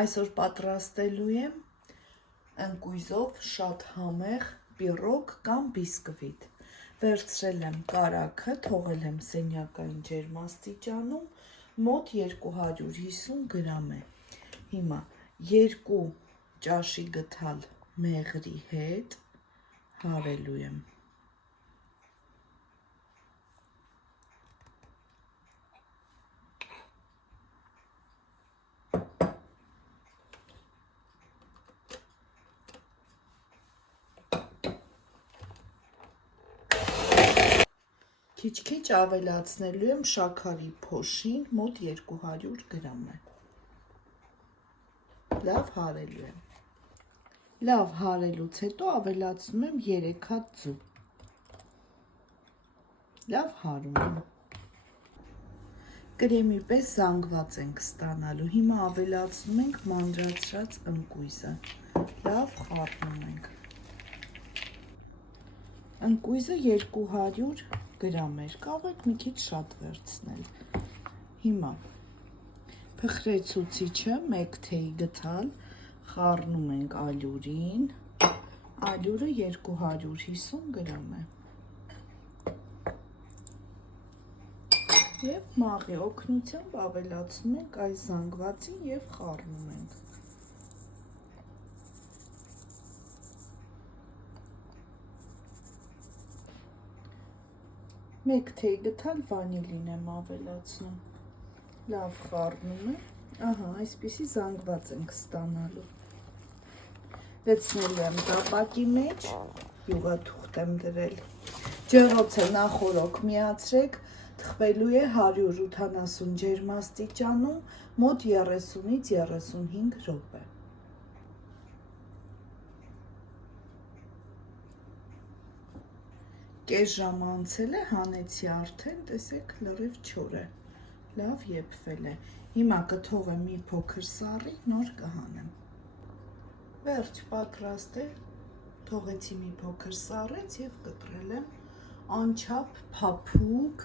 Այսօր պատրաստելու եմ ընկույզով շատ համեղ պիրոգ կամ բիսկվիտ։ Վերցրել եմ կարագը, թողել եմ սենյակային ջերմաստիճանում, մոտ 250 գրամ է։ Հիմա 2 ճաշի գթալ մեղրի հետ հարելու եմ։ Քիչ-քիչ ավելացնելու եմ շաքարի փոշին, մոտ 200 գրամ է։ Լավ հարելու եմ։ Լավ հարելուց հետո ավելացնում եմ 3 հատ ձու։ Լավ հարում եմ։ Կրեմի պես զանգված ենք ստանալու։ Հիմա ավելացնում ենք մանրացրած ընկույզը։ Լավ խառնում ենք։ Ընկույզը 200 գրամ էր, կարող եք մի քիչ շատ վերցնել։ Հիմա փխրեցուցիչը 1 թեյ գթալ խառնում ենք ալյուրին, ալյուրը 250 գրամ է։ Եվ մաղի օգնությամբ ավելացնում ենք այս զանգվածին և խառնում ենք։ Մեկ թեյ գթալ վանիլին եմ ավելացնում։ Լավ խառնում եմ, ահա այսպիսի զանգված ենք ստանալու։ Վերցնելու եմ տապակի մեջ, յուղաթուղթ եմ դրել։ Ջեռոցը նախօրոք միացրեք, թխվելու է 180 ջերմաստիճանում մոտ 30-ից 35 րոպե։ Կես ժամ անցել է, հանեցի արդեն, տեսեք լրիվ չոր է, լավ եփվել է։ Հիմա կթողեմ մի փոքր սառի, նոր կհանեմ։ Վերջ պատրաստ է, թողեցի մի փոքր սառեց և կտրել եմ, անչափ փափուկ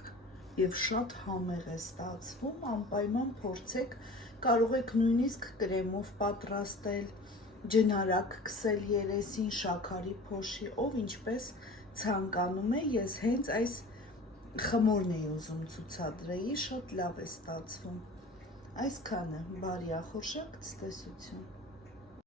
և շատ համեղ է ստացվում, անպայման փորձեք, կարող եք նույնիսկ կրեմով պատրաստել, ջնարակ քսել երեսին, շաքարի փոշի, ով ինչպես ցանկանում է, ես հենց այս խմորն էի ուզում ցուցադրեի, շատ լավ է ստացվում։ Այսքանը, բարի ախորժակ, ցտեսություն։